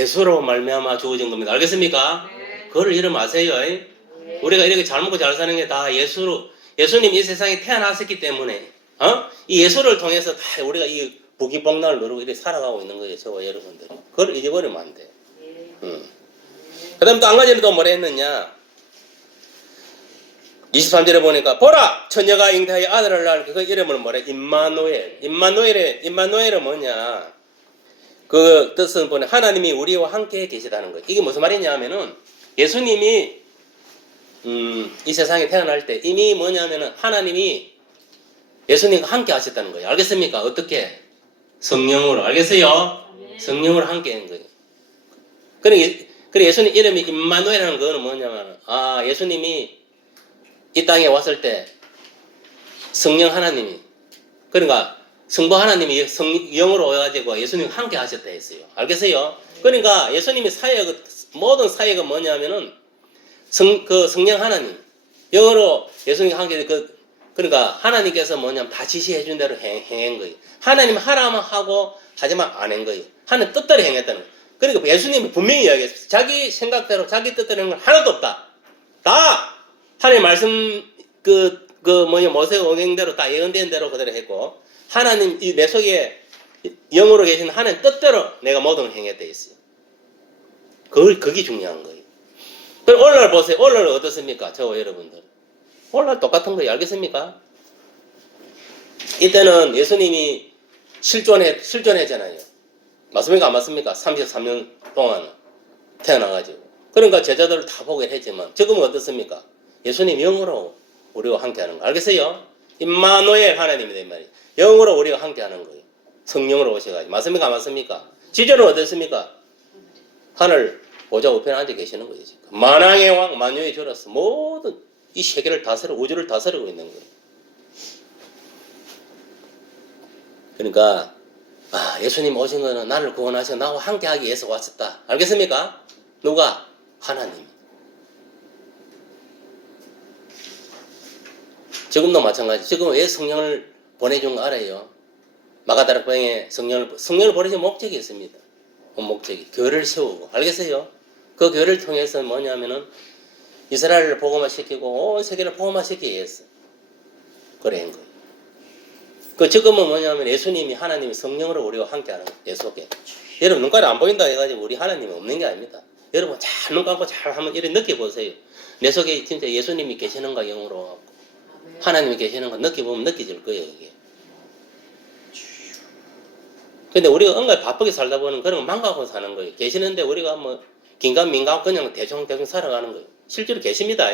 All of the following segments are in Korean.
예수로 말미암아 주어진 겁니다. 알겠습니까? 네. 그걸 잃어 마세요. 네. 우리가 이렇게 잘 먹고 잘 사는 게 다 예수로 예수님 이 세상에 태어났었기 때문에 어? 이 예수를 통해서 다 우리가 이 부귀복락을 누르고 이렇게 살아가고 있는 거예요. 저와 여러분들. 그걸 잊어버리면 안 돼. 네. 응. 그다음 또 한 가지는 또 뭐라 했느냐? 23절에 보니까 보라 처녀가 잉태하여 아들을 낳을 그 이름을 뭐래? 임마누엘. 임마누엘의 임마누엘은 뭐냐? 그 뜻은 보니 하나님이 우리와 함께 계시다는 거예요. 이게 무슨 말이냐면은 예수님이 음, 이 세상에 태어날 때 이미 뭐냐면은 하나님이 예수님과 함께 하셨다는 거예요. 알겠습니까? 어떻게? 성령으로. 알겠어요? 네. 성령으로 함께 한 거예요. 그래, 예- 그래 예수님 이름이 임마누엘이라는 거는 뭐냐면 아 예수님이 이 땅에 왔을 때 성령 하나님이 그러니까 성부 하나님이 성, 영으로 와가지고 예수님 함께 하셨다 했어요. 알겠어요? 그러니까 예수님의 사역 모든 사역은 뭐냐면은 성, 그 성령 하나님 영으로 예수님과 함께 그 그러니까 하나님께서 뭐냐면 다 지시해 준 대로 행, 행한 거예요. 하나님 하라면 하고 하지만 안 한 거예요. 하나님 뜻대로 행했다는 거예요. 그러니까 예수님이 분명히 이야기했어요. 자기 생각대로 자기 뜻대로 하는 건 하나도 없다. 다 하나님 말씀 그, 그 뭐냐 모세 오경대로 다 예언된 대로 그대로 했고 하나님 이 내 속에 영으로 계신 하나님 뜻대로 내가 모든 걸 행했다 했어요. 그걸 그게 중요한 거예요. 그럼 오늘날 보세요. 오늘날 어떻습니까? 저와 여러분들. 오늘날 똑같은 거예요. 알겠습니까? 이때는 예수님이 실존해, 실존했잖아요. 맞습니까? 안 맞습니까? 33년 동안 태어나가지고. 그러니까 제자들을 다 보긴 했지만, 지금은 어떻습니까? 예수님 영으로 우리와 함께 하는 거. 알겠어요? 임마누엘 하나님이 된 말이에요. 영으로 우리가 함께 하는 거예요. 성령으로 오셔가지고. 맞습니까? 안 맞습니까? 지전은 어떻습니까? 하늘 보좌 우편에 앉아 계시는 거예요. 지금. 만왕의 왕, 만유의 주로서 모든 이 세계를 다스려, 우주를 다스리고 있는 거예요. 그러니까 아, 예수님 오신 거는 나를 구원하셔 나와 함께 하기 위해서 왔었다. 알겠습니까? 누가? 하나님. 지금도 마찬가지. 지금 왜 성령을 보내준 거 알아요? 마가다락방에 성령을, 성령을 보내준 목적이 있습니다. 그 목적이. 교회를 세우고. 알겠어요? 그 교회를 통해서 뭐냐면은 이스라엘을 복음화 시키고 온 세계를 복음화 시키기 위해서. 그래 한 거예요. 그 지금은 뭐냐면 예수님이 하나님이 성령으로 우리와 함께 하는 거예요. 내 속에. 여러분 눈깔이 안 보인다 해가지고 우리 하나님이 없는 게 아닙니다. 여러분 잘 눈 감고 잘 한번 이렇게 느껴보세요. 내 속에 진짜 예수님이 계시는가 영으로. 하나님이 계시는 거 느껴보면 느껴질 거예요 이게. 근데 우리가 언가 바쁘게 살다 보면 그런 거 망각하고 사는 거예요. 계시는데 우리가 뭐 긴가민가 그냥 대충 대충 살아가는 거예요. 실제로 계십니다.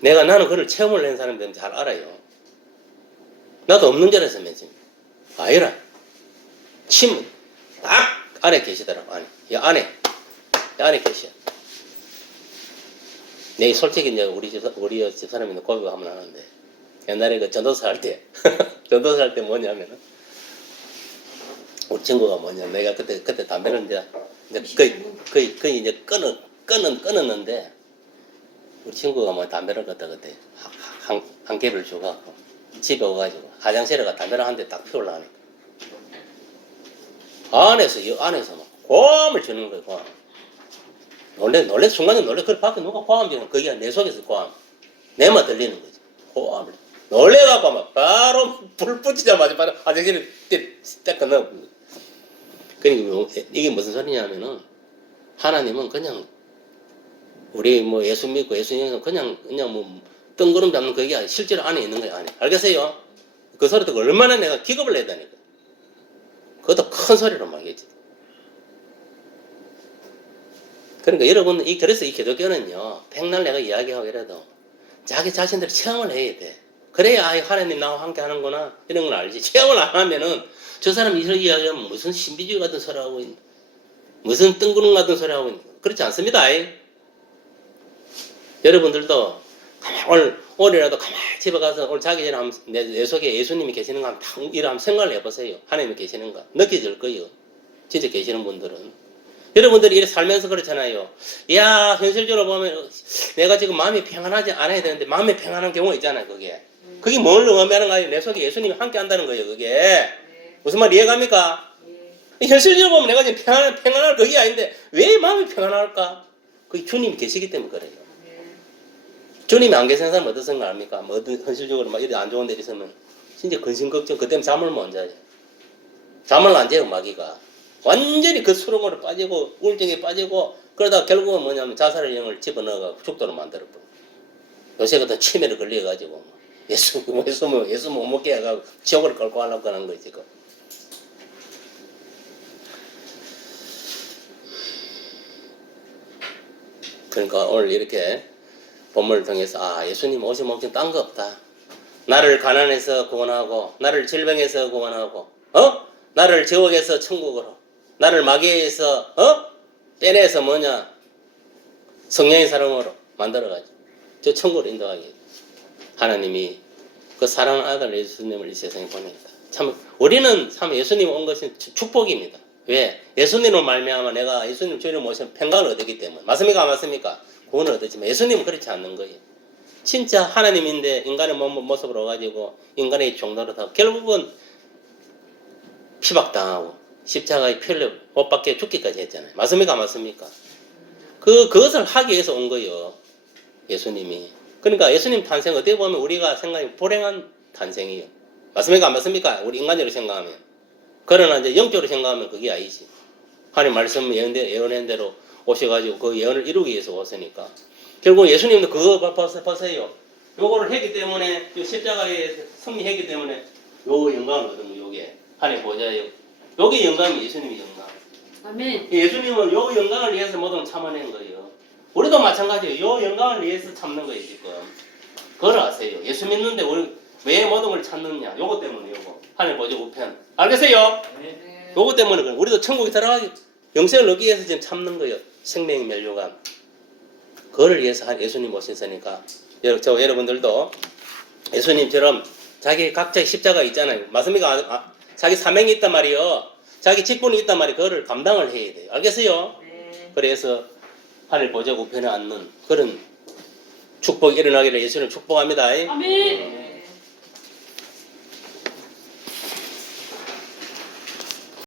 내가 나는 그걸 체험을 낸 사람들은 잘 알아요. 나도 없는 줄 알았어, 맨 처음에. 아니라. 침, 딱 안에 계시더라고, 안에. 이 안에. 이 안에 계셔. 내 솔직히 이제 우리 집, 우리 집 사람이 고백하면 하는데. 옛날에 그 전도사 할 때, 전도사 할 때 뭐냐면은, 우리 친구가 뭐냐, 내가 그때, 그때 담배를 이제, 이제 거의, 거의, 거의 이제 끊어, 끊은, 끊었는데, 우리 친구가 뭐 담배를 갖다 그때 한, 한, 한 개를 줘갖고 집에 와가지고 화장실에 가 담배를 한 대 딱 피우려 하니까 안에서 이 안에서 막 고함을 지르는 거예요 고함 놀래 놀래 순간에 놀래 그 밖에 누가 고함 지르면 그게 내 속에서 고함. 내만 들리는 거지. 고함을. 놀래갖고 막 바로 불 붙이자마자 바로 화장실에 딱 넣어 그러니까 이게 무슨 소리냐면은 하나님은 그냥 우리 뭐 예수 믿고 예수 믿는 그냥 그냥 뭐 뜬구름 잡는 그게 실제로 안에 있는 거야 안에. 알겠어요? 그 소리 듣고 얼마나 내가 기겁을 했다니까. 그것도 큰 소리로 막 했지 그러니까 여러분 이 그래서 이 기독교는요 백날 내가 이야기하고 이래도 자기 자신들 체험을 해야 돼. 그래야 아 하나님 나와 함께 하는구나 이런 걸 알지. 체험을 안 하면은 저 사람이 이런 이야기하면 무슨 신비주의 같은 소리 하고 있는 무슨 뜬구름 같은 소리 하고 있는 그렇지 않습니다 여러분들도 가만 오늘 오늘이라도 가만히 집에 가서 오늘 자기 전에 한번 내, 내 속에 예수님이 계시는 거 한번 탁 한번 생각을 해보세요. 하나님이 계시는가. 느껴질 거예요. 진짜 계시는 분들은 여러분들이 이렇게 살면서 그렇잖아요. 야 현실적으로 보면 내가 지금 마음이 평안하지 않아야 되는데 마음이 평안한 경우가 있잖아요. 그게 그게 뭘 의미하는 거예요? 내 속에 예수님이 함께 한다는 거예요. 그게 네. 무슨 말 이해갑니까? 예. 현실적으로 보면 내가 지금 평안, 평안할 그게 아닌데 왜 마음이 평안할까? 그 주님이 계시기 때문에 그래요. 주님이 안 계시는 사람은 어떤 생각 합니까? 뭐 어떤 현실적으로 막 이래 안 좋은 데 있으면 진짜 근심 걱정 그 때문에 잠을 못 자요. 잠을 안 자요 마귀가 완전히 그 수렁으로 빠지고 우울증에 빠지고 그러다 결국은 뭐냐면 자살의 영을 집어넣어가 죽도록 만들어버려. 요새 같은 치매를 걸려가지고 예수 예수 뭐 예수 못 먹게 해가지고 지옥을 끌고 가려고 하는 거지 그. 그러니까 오늘 이렇게 본문을 통해서 아 예수님 오시면 없으면 딴거 없다. 나를 가난해서 구원하고 나를 질병에서 구원하고 어 나를 지옥에서 천국으로 나를 마귀에서 어 빼내서 뭐냐 성령의 사람으로 만들어가지고 저 천국으로 인도하게 하나님이 그 사랑하는 아들 예수님을 이 세상에 보내다. 참 우리는 참 예수님 온 축- 축복입니다. 왜? 예수님을 말미암아 내가 예수님 주님 모시면 평강을 얻었기 때문에 맞습니까? 안 맞습니까? 구원을 얻었지만 예수님은 그렇지 않는 거예요. 진짜 하나님인데 인간의 몸, 모습으로 가지고 인간의 종로로 다 결국은 피박당하고 십자가에 피를 못 받게 죽기까지 했잖아요. 맞습니까? 안 맞습니까? 그 그것을 하기 위해서 온 거예요. 예수님이. 그러니까 예수님 탄생 어떻게 보면 우리가 생각이 불행한 탄생이에요. 맞습니까? 안 맞습니까? 우리 인간적으로 생각하면. 그러나 이제 영적으로 생각하면 그게 아니지. 하나님 말씀 예언대, 예언한 대로 오셔가지고 그 예언을 이루기 위해서 왔으니까. 결국 예수님도 그거 봐서 보세요. 요거를 했기 때문에, 요 십자가에 승리했기 때문에 요 영광을 얻은 거, 요게. 하나님 보좌요. 요게 영광이 예수님의 영광. 아멘. 예수님은 요 영광을 위해서 모든 걸 참아낸 거예요. 우리도 마찬가지예요. 요 영광을 위해서 참는 거예요, 지금. 그걸 아세요. 예수 믿는데 우리 왜 모든 걸 찾느냐? 요거 때문에 요거. 하늘 보조 우편. 알겠어요? 네. 요거 때문에 그래. 우리도 천국에 들어가기 영생을 얻기 위해서 지금 참는 거예요. 생명의 멸류관. 그거를 위해서 한 예수님 오셨으니까 저 여러분들도 예수님처럼 자기 각자의 십자가 있잖아요. 맞습니까? 자기 사명이 있단 말이요. 자기 직분이 있단 말이에요. 그거를 감당을 해야 돼요. 알겠어요? 네. 그래서 하늘 보좌 우편에 앉는 그런 축복이 일어나기를 예수님 축복합니다. 아멘.